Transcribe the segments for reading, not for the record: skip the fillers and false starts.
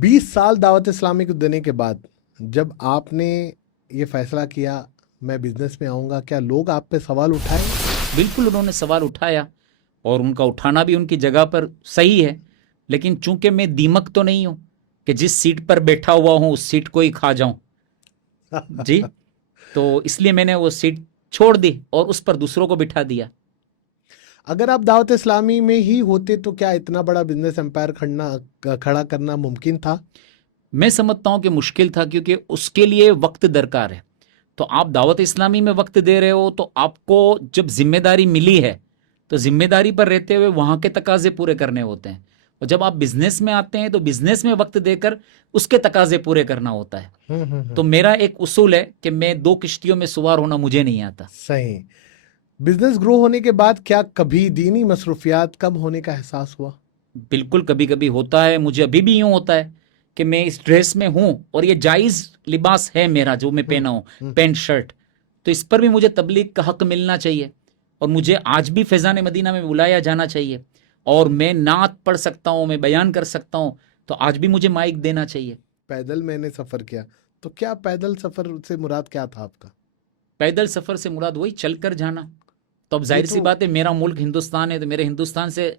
20 سال دعوت اسلامی کو دینے کے بعد جب آپ نے یہ فیصلہ کیا میں بزنس میں آؤں گا، کیا لوگ آپ پہ سوال اٹھائے؟ بالکل انہوں نے سوال اٹھایا، اور ان کا اٹھانا بھی ان کی جگہ پر صحیح ہے، لیکن چونکہ میں دیمک تو نہیں ہوں کہ جس سیٹ پر بیٹھا ہوا ہوں اس سیٹ کو ہی کھا جاؤں جی، تو اس لیے میں نے وہ سیٹ چھوڑ دی اور اس پر دوسروں کو بٹھا دیا۔ اگر آپ دعوت اسلامی میں ہی ہوتے تو کیا اتنا بڑا بزنس امپائر کھڑا کرنا ممکن تھا؟ میں سمجھتا ہوں کہ مشکل تھا، کیونکہ اس کے لیے وقت درکار ہے۔ تو آپ دعوت اسلامی میں وقت دے رہے ہو تو آپ کو جب ذمہ داری ملی ہے تو ذمہ داری پر رہتے ہوئے وہاں کے تقاضے پورے کرنے ہوتے ہیں، اور جب آپ بزنس میں آتے ہیں تو بزنس میں وقت دے کر اس کے تقاضے پورے کرنا ہوتا ہے۔ تو میرا ایک اصول ہے کہ میں 2 کشتیوں میں سوار ہونا مجھے نہیں آتا۔ صحیح۔ بزنس گرو ہونے کے بعد کیا کبھی دینی مصروفیات کم ہونے کا احساس ہوا؟ بالکل، کبھی کبھی ہوتا ہے، مجھے ابھی بھی یوں ہوتا ہے کہ میں اس ڈریس میں ہوں اور یہ جائز لباس ہے میرا جو میں پہنا ہوں، پینٹ شرٹ، تو اس پر بھی مجھے تبلیغ کا حق ملنا چاہیے، اور مجھے آج بھی فیضان مدینہ میں بلایا جانا چاہیے، اور میں نعت پڑھ سکتا ہوں، میں بیان کر سکتا ہوں، تو آج بھی مجھے مائک دینا چاہیے۔ پیدل میں نے سفر کیا، تو کیا پیدل سفر سے مراد کیا تھا آپ کا؟ پیدل سفر سے مراد وہی چل کر جانا۔ تو اب ظاہر سی بات ہے، میرا ملک ہندوستان ہے، تو میرے ہندوستان سے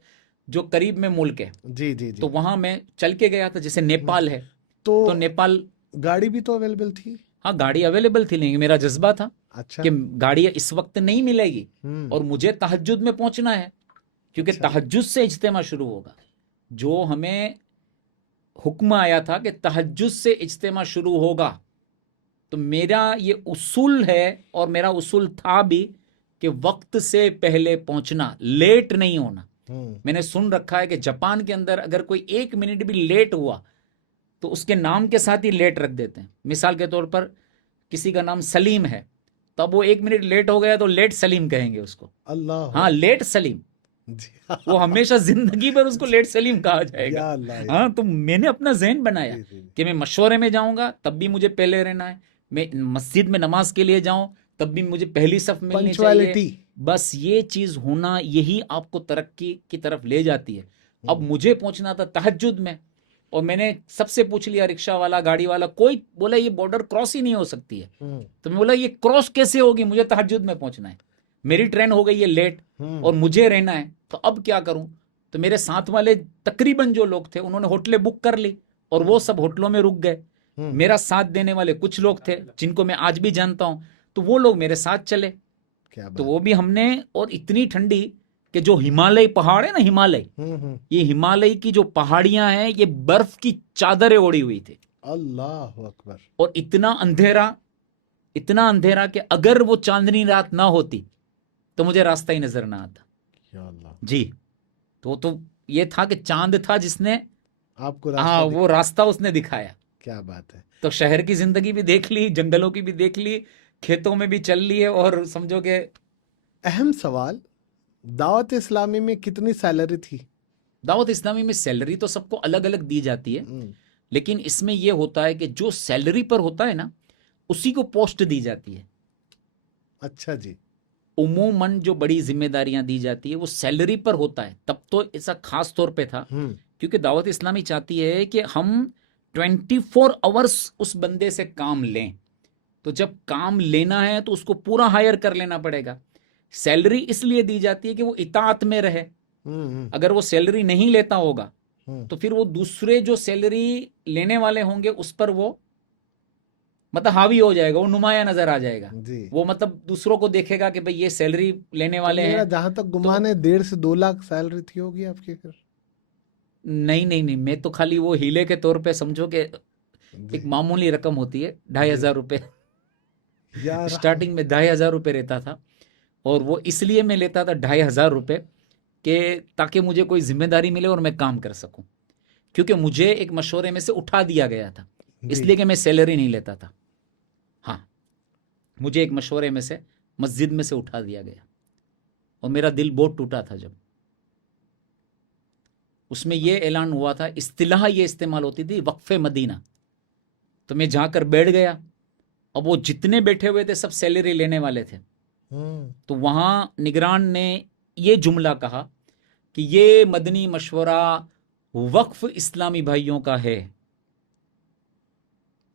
جو قریب میں ملک ہے جی جی جی، تو وہاں میں چل کے گیا تھا، جیسے نیپال ہے تو نیپال۔ گاڑی بھی تو اویلیبل تھی؟ ہاں، گاڑی اویلیبل تھی، لیکن میرا جذبہ تھا اچھا، کہ گاڑی اس وقت نہیں ملے گی اور مجھے تہجد میں پہنچنا ہے، کیونکہ تہجد سے اجتماع شروع ہوگا۔ جو ہمیں حکم آیا تھا کہ تہجد سے اجتماع شروع ہوگا، تو میرا یہ اصول ہے اور میرا اصول تھا بھی کہ وقت سے پہلے پہنچنا، لیٹ نہیں ہونا۔ میں نے سن رکھا ہے کہ جاپان کے اندر اگر کوئی 1 منٹ بھی لیٹ ہوا تو اس کے نام کے ساتھ ہی لیٹ رکھ دیتے ہیں۔ مثال کے طور پر کسی کا نام سلیم ہے، تب وہ 1 منٹ لیٹ ہو گیا تو لیٹ سلیم کہیں گے اس کو۔ اللہ، ہاں، لیٹ سلیم، وہ ہمیشہ زندگی پر اس کو لیٹ سلیم کہا جائے گا۔ ہاں، تو میں نے اپنا ذہن بنایا کہ میں مشورے میں جاؤں گا تب بھی مجھے پہلے رہنا ہے، میں مسجد میں نماز کے لیے جاؤں تب بھی مجھے پہلی صف ملنی چاہیے۔ بس یہ چیز ہونا، یہی آپ کو ترقی کی طرف لے جاتی ہے۔ اب مجھے پہنچنا تھا تہجد میں، اور میں نے سب سے پوچھ لیا، رکشہ والا، گاڑی والا، کوئی بولا یہ بارڈر کراس ہی نہیں ہو سکتی ہے۔ تو میں بولا یہ کراس کیسے ہوگی، مجھے تہجد میں پہنچنا ہے، میری ٹرین ہو گئی ہے لیٹ اور مجھے رہنا ہے، تو اب کیا کروں؟ تو میرے ساتھ والے تقریباً جو لوگ تھے انہوں نے ہوٹلیں بک کر لی اور وہ سب ہوٹلوں میں رک گئے۔ میرا ساتھ دینے والے کچھ لوگ تھے جن کو میں آج بھی جانتا ہوں، تو وہ لوگ میرے ساتھ چلے، تو وہ بھی ہم نے، اور اتنی ٹھنڈی کہ جو ہمالیہ پہاڑ ہے نا، ہمالیہ، یہ ہمالیہ کی جو پہاڑیاں ہیں یہ برف کی چادریں اوڑی ہوئی تھی۔ اللہ اکبر۔ اور اتنا اندھیرا کہ اگر وہ چاندنی رات نہ ہوتی تو مجھے راستہ ہی نظر نہ آتا۔ یا اللہ جی، تو یہ تھا کہ چاند تھا جس نے آپ کو وہ راستہ اس نے دکھایا۔ کیا بات ہے۔ تو شہر کی زندگی بھی دیکھ لی، جنگلوں کی بھی دیکھ لی، کھیتوں میں بھی چل لی ہے، اور سمجھو کہ اہم سوال، دعوت اسلامی میں کتنی سیلری تھی؟ دعوت اسلامی میں سیلری تو سب کو الگ الگ دی جاتی ہے، لیکن اس میں یہ ہوتا ہے کہ جو سیلری پر ہوتا ہے نا اسی کو پوسٹ دی جاتی ہے۔ اچھا جی۔ عموماً جو بڑی ذمہ داریاں دی جاتی ہے وہ سیلری پر ہوتا ہے، تب تو ایسا خاص طور پہ تھا کیونکہ دعوت اسلامی چاہتی ہے کہ ہم 24 آورس اس بندے سے کام لیں، تو جب کام لینا ہے تو اس کو پورا ہائر کر لینا پڑے گا۔ سیلری اس لیے دی جاتی ہے کہ وہ اطاعت میں رہے، اگر وہ سیلری نہیں لیتا ہوگا تو پھر وہ دوسرے جو سیلری لینے والے ہوں گے اس پر وہ مطلب حاوی ہو جائے گا، وہ نمایاں نظر آ جائے گا، وہ مطلب دوسروں کو دیکھے گا کہ بھئی یہ سیلری لینے والے ہیں۔ جہاں تک گمان ہے 1.5 سے 2 لاکھ سیلری تھی ہوگی آپ کی؟ پھر نہیں، میں تو خالی وہ ہیلے کے طور پہ سمجھو کہ ایک معمولی رقم ہوتی ہے 2,500 روپے، اسٹارٹنگ میں 2,500 روپے رہتا تھا، اور وہ اس لیے میں لیتا تھا 2,500 روپے کہ تاکہ مجھے کوئی ذمہ داری ملے اور میں کام کر سکوں، کیونکہ مجھے ایک مشورے میں سے اٹھا دیا گیا تھا، اس لیے کہ میں سیلری نہیں لیتا تھا۔ ہاں، مجھے ایک مشورے میں سے مسجد میں سے اٹھا دیا گیا، اور میرا دل بہت ٹوٹا تھا جب اس میں یہ اعلان ہوا تھا، اصطلاح یہ استعمال ہوتی تھی وقف مدینہ، تو میں جا کر بیٹھ گیا، اب وہ جتنے بیٹھے ہوئے تھے سب سیلری لینے والے تھے، تو وہاں نگران نے یہ جملہ کہا کہ یہ مدنی مشورہ وقف اسلامی بھائیوں کا ہے،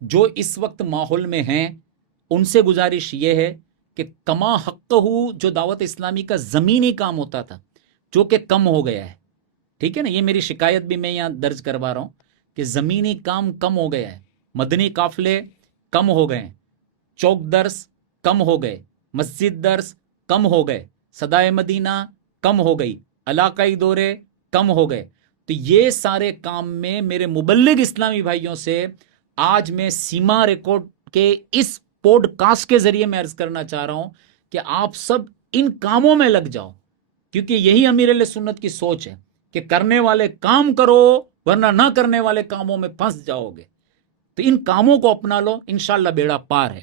جو اس وقت ماحول میں ہیں ان سے گزارش یہ ہے کہ کما حق ہو، جو دعوت اسلامی کا زمینی کام ہوتا تھا جو کہ کم ہو گیا ہے، ٹھیک ہے نا، یہ میری شکایت بھی میں یہاں درج کروا رہا ہوں کہ زمینی کام کم ہو گیا ہے، مدنی قافلے کم ہو گئے، چوک درس کم ہو گئے، مسجد درس کم ہو گئے، صدائے مدینہ کم ہو گئی، علاقائی دورے کم ہو گئے. تو یہ سارے کام میں میرے مبلغ اسلامی بھائیوں سے آج میں سیما ریکارڈ کے اس پوڈ کاسٹ کے ذریعے میں عرض کرنا چاہ رہا ہوں کہ آپ سب ان کاموں میں لگ جاؤ، کیونکہ یہی امیر اہل سنت کی سوچ ہے کہ کرنے والے کام کرو ورنہ نہ کرنے والے کاموں میں پھنس جاؤ گے. تو ان کاموں کو اپنا لو، انشاءاللہ بیڑا پار ہے.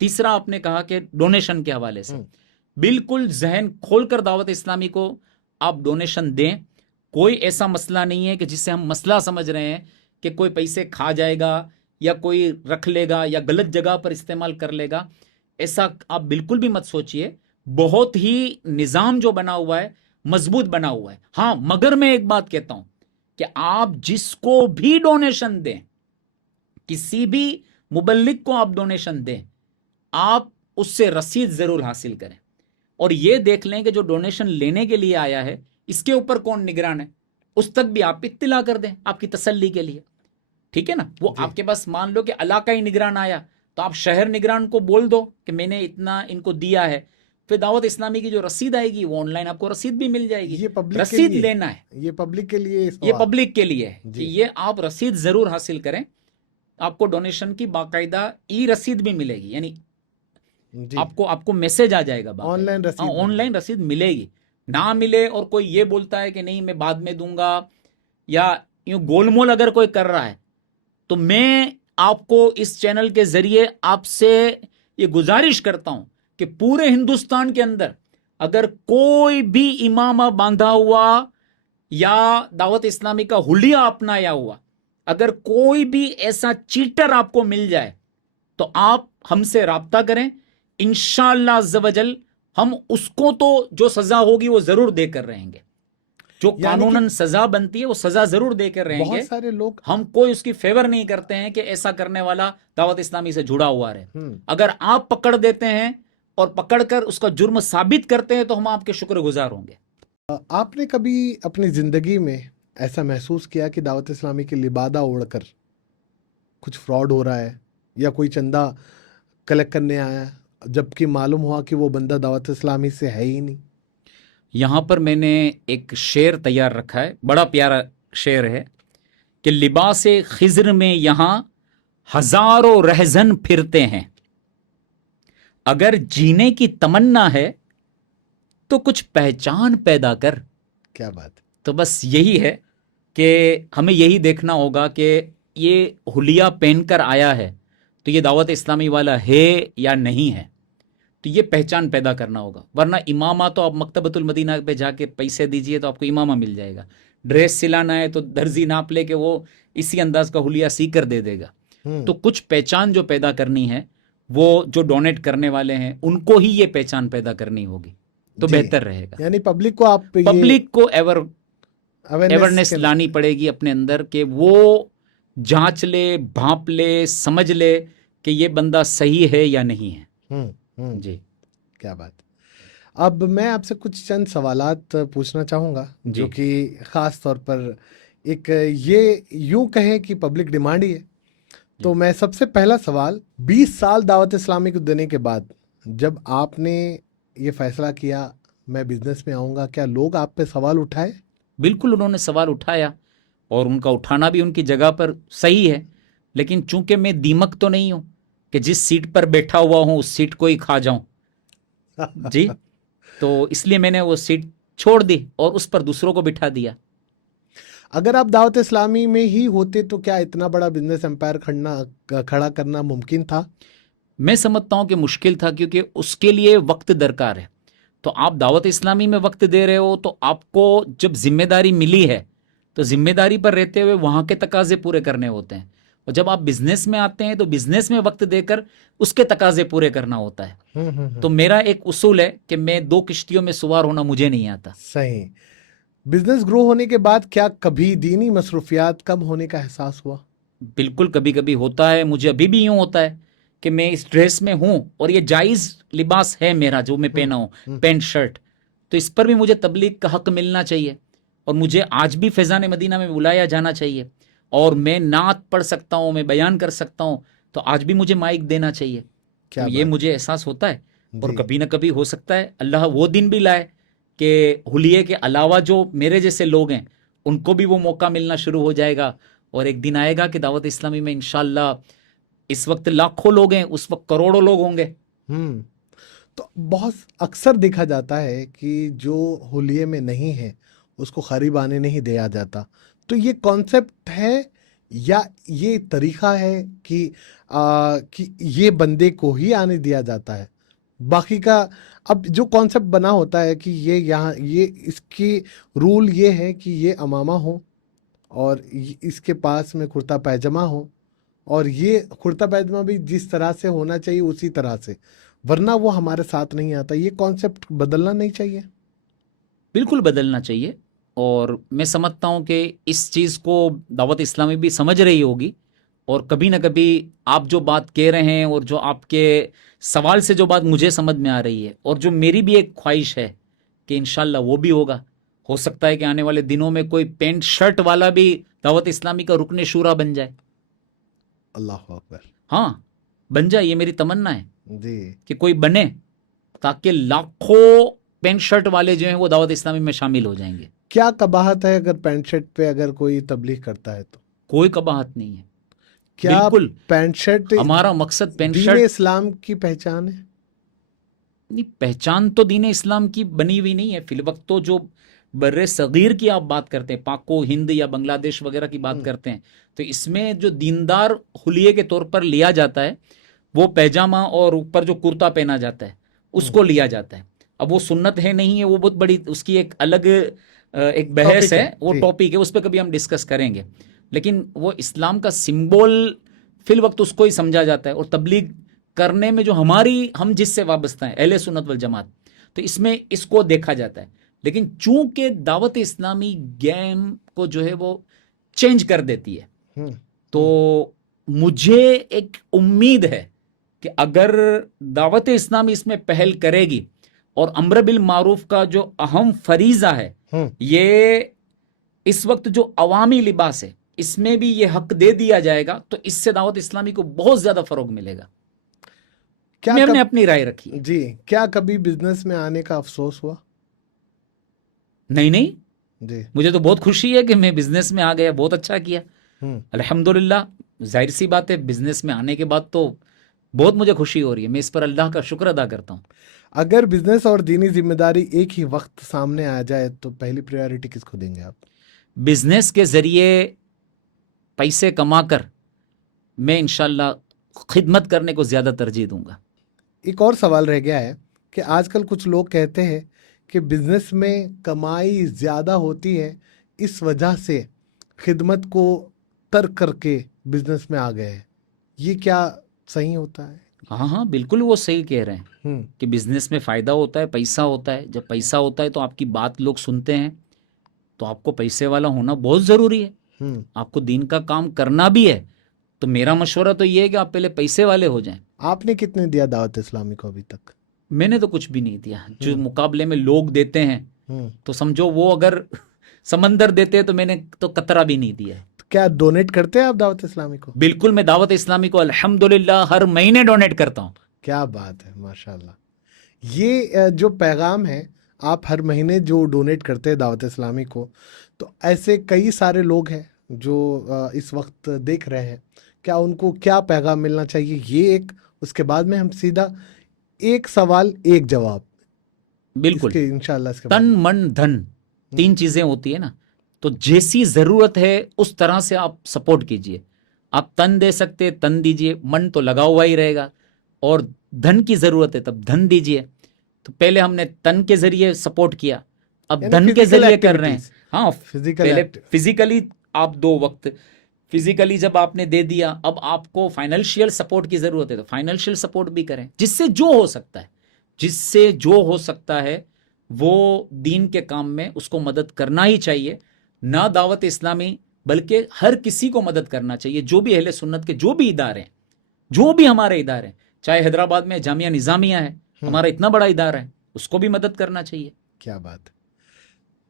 تیسرا آپ نے کہا کہ ڈونیشن کے حوالے سے بالکل ذہن کھول کر دعوت اسلامی کو آپ ڈونیشن دیں. کوئی ایسا مسئلہ نہیں ہے کہ جسے ہم مسئلہ سمجھ رہے ہیں کہ کوئی پیسے کھا جائے گا یا کوئی رکھ لے گا یا غلط جگہ پر استعمال کر لے گا. ایسا آپ بالکل بھی مت سوچئے. بہت ہی نظام جو بنا ہوا ہے مضبوط بنا ہوا ہے. ہاں مگر میں ایک بات کہتا ہوں کہ آپ جس کو بھی ڈونیشن دیں، کسی بھی مبلغ کو آپ ڈونیشن دیں، آپ اس سے رسید ضرور حاصل کریں اور یہ دیکھ لیں کہ جو ڈونیشن لینے کے لیے آیا ہے اس کے اوپر کون نگران ہے، اس تک بھی آپ اطلاع کر دیں آپ کی تسلی کے لیے، ٹھیک ہے نا. وہ آپ کے پاس مان لو کہ علاقائی نگران آیا تو آپ شہر نگران کو بول دو کہ میں نے اتنا ان کو دیا ہے، پھر دعوت اسلامی کی جو رسید آئے گی وہ آن لائن آپ کو رسید بھی مل جائے گی. یہ پبلک رسید کے لیے لینا ہے، یہ پبلک کے لیے یہ پبلک کے لیے ہے کہ یہ آپ رسید ضرور حاصل کریں. آپ کو ڈونیشن کی باقاعدہ ای رسید بھی ملے گی، یعنی آپ کو میسج آ جائے گا، آن لائن رسید ملے گی. نہ ملے اور کوئی یہ بولتا ہے کہ نہیں میں بعد میں دوں گا یا یوں گول مول اگر کوئی کر رہا ہے، تو میں آپ کو اس چینل کے ذریعے آپ سے یہ گزارش کرتا ہوں کہ پورے ہندوستان کے اندر اگر کوئی بھی امامہ باندھا ہوا یا دعوت اسلامی کا حلیہ اپنایا ہوا، اگر کوئی بھی ایسا چیٹر آپ کو مل جائے تو آپ ہم سے رابطہ کریں. انشاءاللہ عز و جل ہم اس کو تو جو سزا ہوگی وہ ضرور دے کر رہیں گے، جو قانوناً سزا بنتی ہے وہ سزا ضرور دے کر رہیں گے. بہت سارے لوگ ہم کوئی اس کی فیور نہیں کرتے ہیں کہ ایسا کرنے والا دعوت اسلامی سے جڑا ہوا رہے. اگر آپ پکڑ دیتے ہیں اور پکڑ کر اس کا جرم ثابت کرتے ہیں تو ہم آپ کے شکر گزار ہوں گے. آپ نے کبھی اپنی زندگی میں ایسا محسوس کیا کہ دعوت اسلامی کی لبادہ اوڑھ کر کچھ فراڈ ہو رہا ہے یا کوئی چندہ کلیکٹ کرنے آیا جبکہ معلوم ہوا کہ وہ بندہ دعوت اسلامی سے ہے ہی نہیں؟ یہاں پر میں نے ایک شعر تیار رکھا ہے، بڑا پیارا شعر ہے کہ لباس خضر میں یہاں ہزاروں رہزن پھرتے ہیں، اگر جینے کی تمنا ہے تو کچھ پہچان پیدا کر. کیا بات. تو بس یہی ہے کہ ہمیں یہی دیکھنا ہوگا کہ یہ حلیہ پہن کر آیا ہے تو یہ دعوت اسلامی والا ہے یا نہیں ہے، تو یہ پہچان پیدا کرنا ہوگا. ورنہ امامہ تو آپ مکتبۃ المدینہ پہ جا کے پیسے دیجئے تو آپ کو امامہ مل جائے گا. ڈریس سلانا ہے تو درزی ناپ لے کے وہ اسی انداز کا حلیہ سی کر دے دے گا. تو کچھ پہچان جو پیدا کرنی ہے وہ جو ڈونیٹ کرنے والے ہیں ان کو ہی یہ پہچان پیدا کرنی ہوگی تو بہتر رہے گا. یعنی پبلک کو آپ پبلک کو ایورنیس لانی پڑے گی اپنے اندر کہ وہ جانچ لے، بھانپ لے، سمجھ لے کہ یہ بندہ صحیح ہے یا نہیں ہے. جی کیا بات. اب میں آپ سے کچھ چند سوالات پوچھنا چاہوں گا جو کہ خاص طور پر ایک یہ یوں کہیں کہ پبلک ڈیمانڈ ہی ہے. تو میں سب سے پہلا سوال، 20 سال دعوت اسلامی کو دینے کے بعد جب آپ نے یہ فیصلہ کیا میں بزنس میں آؤں گا، کیا لوگ آپ پہ سوال اٹھائے؟ بالکل انہوں نے سوال اٹھایا اور ان کا اٹھانا بھی ان کی جگہ پر صحیح ہے، لیکن چونکہ میں دیمک تو نہیں ہوں کہ جس سیٹ پر بیٹھا ہوا ہوں اس سیٹ کو ہی کھا جاؤں. جی تو اس لیے میں نے وہ سیٹ چھوڑ دی اور اس پر دوسروں کو بٹھا دیا. اگر آپ دعوت اسلامی میں ہی ہوتے تو کیا اتنا بڑا بزنس امپائر کھڑا کرنا ممکن تھا؟ میں سمجھتا ہوں کہ مشکل تھا، کیونکہ اس کے لیے وقت درکار ہے. تو آپ دعوت اسلامی میں وقت دے رہے ہو تو آپ کو جب ذمہ داری ملی ہے تو ذمہ داری پر رہتے ہوئے وہاں کے تقاضے پورے کرنے ہوتے ہیں، اور جب آپ بزنس میں آتے ہیں تو بزنس میں وقت دے کر اس کے تقاضے پورے کرنا ہوتا ہے. تو میرا ایک اصول ہے کہ میں 2 کشتیوں میں سوار ہونا مجھے نہیں آتا. صحیح. بزنس گرو ہونے کے بعد کیا کبھی دینی مصروفیات کم ہونے کا احساس ہوا؟ بالکل کبھی کبھی ہوتا ہے، مجھے ابھی بھی یوں ہوتا ہے کہ میں اس ڈریس میں ہوں اور یہ جائز لباس ہے میرا جو میں پہنا ہوں، پینٹ شرٹ، تو اس پر بھی مجھے تبلیغ کا حق ملنا چاہیے، اور مجھے آج بھی فیضان مدینہ میں بلایا جانا چاہیے، اور میں نعت پڑھ سکتا ہوں، میں بیان کر سکتا ہوں، تو آج بھی مجھے مائک دینا چاہیے. تو یہ مجھے احساس ہوتا ہے. اور کبھی نہ کبھی ہو سکتا ہے اللہ وہ دن بھی لائے کہ حلیے کے علاوہ جو میرے جیسے لوگ ہیں ان کو بھی وہ موقع ملنا شروع ہو جائے گا، اور ایک دن آئے گا کہ دعوت اسلامی میں انشاءاللہ اس وقت لاکھوں لوگ ہیں، اس وقت کروڑوں لوگ ہوں گے. تو بہت اکثر دیکھا جاتا ہے کہ جو حلیے میں نہیں ہے اس کو قریب آنے نہیں دیا جاتا. تو یہ کانسیپٹ ہے یا یہ طریقہ ہے کہ یہ بندے کو ہی آنے دیا جاتا ہے؟ باقی کا اب جو کانسیپٹ بنا ہوتا ہے کہ یہ اس کی رول یہ ہے کہ یہ امامہ ہو اور اس کے پاس میں کرتا پیجامہ ہو، اور یہ کرتا پیجامہ بھی جس طرح سے ہونا چاہیے اسی طرح سے، ورنہ وہ ہمارے ساتھ نہیں آتا. یہ کانسیپٹ بدلنا نہیں چاہیے؟ بالکل بدلنا چاہیے، اور میں سمجھتا ہوں کہ اس چیز کو دعوت اسلامی بھی سمجھ رہی ہوگی، اور کبھی نہ کبھی آپ جو بات کہہ رہے ہیں اور جو آپ کے سوال سے جو بات مجھے سمجھ میں آ رہی ہے، اور جو میری بھی ایک خواہش ہے کہ انشاءاللہ وہ بھی ہوگا. ہو سکتا ہے کہ آنے والے دنوں میں کوئی پینٹ شرٹ والا بھی دعوت اسلامی کا رکن شورا بن جائے. اللہ اکبر. ہاں بن جائے، یہ میری تمنا ہے جی کہ کوئی بنے، تاکہ لاکھوں پینٹ شرٹ والے جو ہیں وہ دعوت اسلامی میں شامل ہو جائیں گے. کیا قباحت ہے اگر پینٹ شرٹ پہ اگر کوئی تبلیغ کرتا ہے تو؟ کوئی قباحت نہیں ہے. کیا بالکل پینٹ شرٹ ہمارا مقصد پینٹ دین شرٹ اسلام کی پہچان ہے؟ نہیں، پہچان تو دین اسلام کی بنی ہوئی نہیں ہے فی الوقت. تو جو بر صغیر کی آپ بات کرتے ہیں، پاک و ہند یا بنگلہ دیش وغیرہ کی بات کرتے ہیں، تو اس میں جو دیندار حلیے کے طور پر لیا جاتا ہے وہ پیجامہ اور اوپر جو کرتا پہنا جاتا ہے اس کو لیا جاتا ہے. اب وہ سنت ہے نہیں ہے، وہ بہت بڑی اس کی ایک الگ ایک بحث ہے، وہ ٹاپک ہے، اس پہ کبھی ہم ڈسکس کریں گے. لیکن وہ اسلام کا سمبول فی الوقت اس کو ہی سمجھا جاتا ہے. اور تبلیغ کرنے میں جو ہم جس سے وابستہ ہیں اہل سنت والجماعت، تو اس میں اس کو دیکھا جاتا ہے. لیکن چونکہ دعوت اسلامی گیم کو جو ہے وہ چینج کر دیتی ہے، تو مجھے ایک امید ہے کہ اگر دعوت اسلامی اس میں پہل کرے گی، اور امر بالمعروف کا جو اہم فریضہ ہے، یہ اس وقت جو عوامی لباس ہے اس میں بھی یہ حق دے دیا جائے گا، تو اس سے دعوت اسلامی کو بہت زیادہ فروغ ملے گا. ہم نے اپنی رائے رکھی. جی، کیا کبھی بزنس میں آنے کا افسوس ہوا؟ نہیں جی، مجھے تو بہت خوشی ہے کہ میں بزنس میں آ گیا، بہت اچھا کیا الحمدللہ. ظاہر سی بات ہے بزنس میں آنے کے بعد تو بہت مجھے خوشی ہو رہی ہے، میں اس پر اللہ کا شکر ادا کرتا ہوں. اگر بزنس اور دینی ذمہ داری ایک ہی وقت سامنے آ جائے تو پہلی پریورٹی کس کو دیں گے آپ؟ بزنس کے ذریعے پیسے کما کر میں انشاءاللہ خدمت کرنے کو زیادہ ترجیح دوں گا. ایک اور سوال رہ گیا ہے کہ آج کل کچھ لوگ کہتے ہیں کہ بزنس میں کمائی زیادہ ہوتی ہے، اس وجہ سے خدمت کو ترک کر کے بزنس میں آ گئے ہیں. یہ کیا صحیح ہوتا ہے؟ ہاں بالکل وہ صحیح کہہ رہے ہیں کہ بزنس میں فائدہ ہوتا ہے، پیسہ ہوتا ہے. جب پیسہ ہوتا ہے تو آپ کی بات لوگ سنتے ہیں، تو آپ کو پیسے والا ہونا بہت ضروری ہے. آپ کو دین کا کام کرنا بھی ہے، تو میرا مشورہ تو یہ ہے کہ آپ پہلے پیسے والے ہو جائیں. آپ نے کتنے دیا دعوت اسلامی کو ابھی تک؟ میں نے تو کچھ بھی نہیں دیا. جو مقابلے میں لوگ دیتے ہیں تو سمجھو وہ اگر سمندر دیتے تو میں نے تو قطرہ بھی نہیں دیا ہے. کیا ڈونیٹ کرتے ہیں آپ دعوت اسلامی کو؟ بالکل، میں دعوت اسلامی کو الحمدللہ ہر مہینے ڈونیٹ کرتا ہوں. کیا بات ہے، ماشاءاللہ. یہ جو پیغام ہے، آپ ہر مہینے جو ڈونیٹ کرتے ہیں دعوت اسلامی کو، تو ایسے کئی سارے لوگ ہیں جو اس وقت دیکھ رہے ہیں، کیا ان کو کیا پیغام ملنا چاہیے؟ یہ ایک، اس کے بعد میں ہم سیدھا ایک سوال ایک جواب. بالکل، انشاءاللہ تن من دھن 3 چیزیں ہوتی ہے نا، تو جیسی ضرورت ہے اس طرح سے آپ سپورٹ کیجئے. آپ تن دے سکتے تن دیجئے، من تو لگا ہوا ہی رہے گا، اور دھن کی ضرورت ہے تب دھن دیجئے. تو پہلے ہم نے تن کے ذریعے سپورٹ کیا، اب دھن کے ذریعے کر رہے ہیں. ہاں، پہلے فزیکلی آپ 2 وقت فزیکلی جب آپ نے دے دیا، اب آپ کو فائنینشیل سپورٹ کی ضرورت ہے تو فائنینشیل سپورٹ بھی کریں. جس سے جو ہو سکتا ہے وہ دین کے کام میں اس کو مدد کرنا ہی چاہیے. نہ دعوت اسلامی بلکہ ہر کسی کو مدد کرنا چاہیے، جو بھی اہل سنت کے جو بھی ادارے ہیں، جو بھی ہمارے ادارے ہیں، چاہے حیدرآباد میں جامعہ نظامیہ ہے، ہمارا اتنا بڑا ادارہ ہے، اس کو بھی مدد کرنا چاہیے. کیا بات.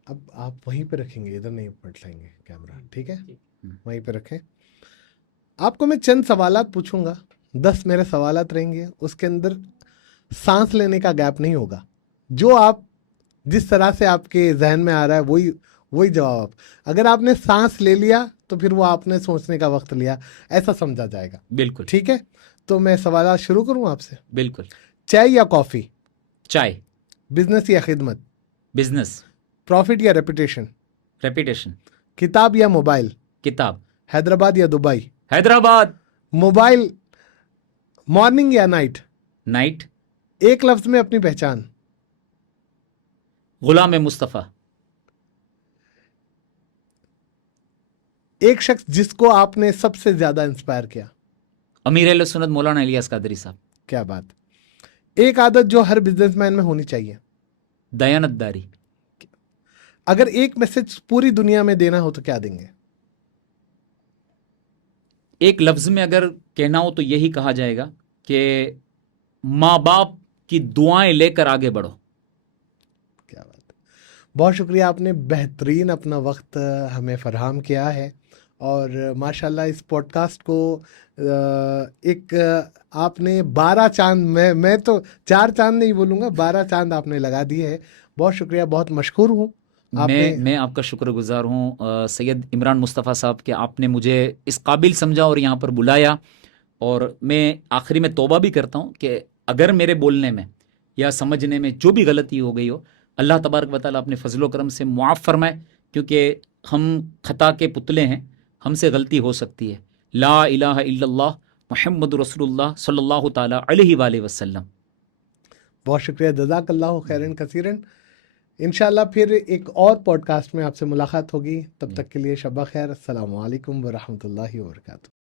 اب آپ وہیں پہ رکھیں گے، ادھر نہیں پلٹ لیں گے کیمرہ، ٹھیک ہے؟ وہیں پہ رکھیں. آپ کو میں چند سوالات پوچھوں گا، 10 میرے سوالات رہیں گے، اس کے اندر سانس لینے کا گیپ نہیں ہوگا. جو آپ جس طرح سے آپ کے ذہن میں آ رہا ہے وہی جواب. اگر آپ نے سانس لے لیا تو پھر وہ آپ نے سوچنے کا وقت لیا، ایسا سمجھا جائے گا. بالکل ٹھیک ہے؟ تو میں سوالات شروع کروں آپ سے. بالکل. چائے یا کافی؟ چائے. بزنس یا خدمت؟ بزنس. پروفٹ یا ریپوٹیشن؟ ریپیٹیشن. کتاب یا موبائل؟ کتاب. حیدرآباد یا دبئی؟ حیدرآباد. موبائل مارننگ یا نائٹ؟ نائٹ. ایک لفظ میں اپنی پہچان؟ غلام مصطفیٰ. ایک شخص جس کو آپ نے سب سے زیادہ انسپائر کیا؟ امیر اہل سنت مولانا الیاس قادری صاحب. کیا بات. ایک عادت جو ہر بزنس مین میں ہونی چاہیے؟ دیانت داری. اگر ایک میسج پوری دنیا میں دینا ہو تو کیا دیں گے؟ ایک لفظ میں اگر کہنا ہو تو یہی کہا جائے گا کہ ماں باپ کی دعائیں لے کر آگے بڑھو. کیا بات. بہت شکریہ، آپ نے بہترین اپنا وقت ہمیں فراہم کیا ہے، اور ماشاءاللہ اس پوڈ کاسٹ کو ایک آپ نے 12 چاند، میں تو 4 چاند نہیں بولوں گا، 12 چاند آپ نے لگا دیے ہے. بہت شکریہ، بہت مشکور ہوں. میں آپ کا شکر گزار ہوں سید عمران مصطفیٰ صاحب کہ آپ نے مجھے اس قابل سمجھا اور یہاں پر بلایا. اور میں آخری میں توبہ بھی کرتا ہوں کہ اگر میرے بولنے میں یا سمجھنے میں جو بھی غلطی ہو گئی ہو، اللہ تبارک و تعالیٰ اپنے فضل و کرم سے معاف فرمائے، کیونکہ ہم خطا کے پتلے ہیں، ہم سے غلطی ہو سکتی ہے. لا الہ الا اللہ محمد رسول اللہ صلی اللہ تعالیٰ علیہ وآلہ وسلم. بہت شکریہ، جزاک اللہ خیرن کثیرن. انشاءاللہ پھر ایک اور پوڈ کاسٹ میں آپ سے ملاقات ہوگی. تب تک کے لیے شب بخیر. السلام علیکم ورحمۃ اللہ وبرکاتہ.